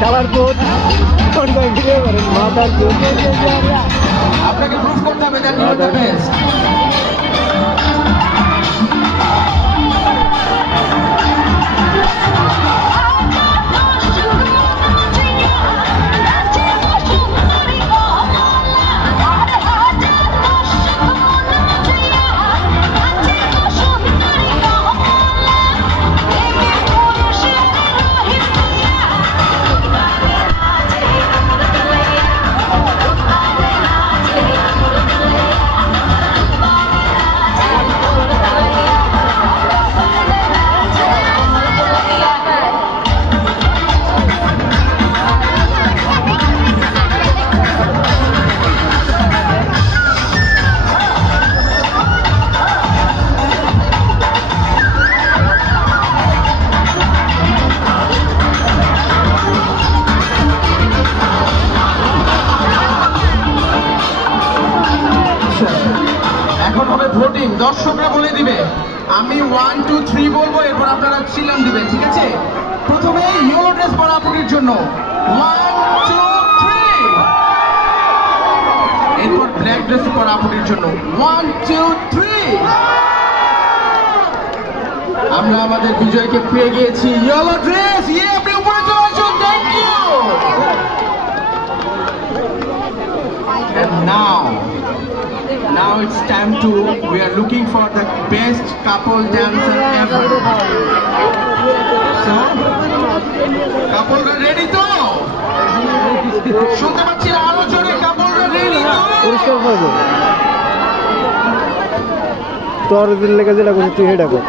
খেলার কোচ মাথার কোচ আপনাকে প্রুভ করতে হবে that you are the best. এখন হবে ভোটিং, দর্শকরা বলে দিবে। আমি 1 2 3 বলবো, এরপর আপনারা চিলান দিবেন, ঠিক আছে? প্রথমে ইয়েলো ড্রেস পরা আপুটির জন্য 1 2 3, এরপর ব্ল্যাক ড্রেস পরা আপুটির জন্য 1 2 3। আমরা আমাদের বিজয়কে পেয়ে গিয়েছি, ইয়েলো ড্রেস। আপনি উপরে চলে আসুন, thank you. And now it's time to, we are looking for the best couple dancer ever. So, couple ready to? শুনতে পাচ্ছি আরো জোরে, couple ready to? পরিষ্কার করবো তোর দিল লেগে যেটা করছিস তুই সেটা কর।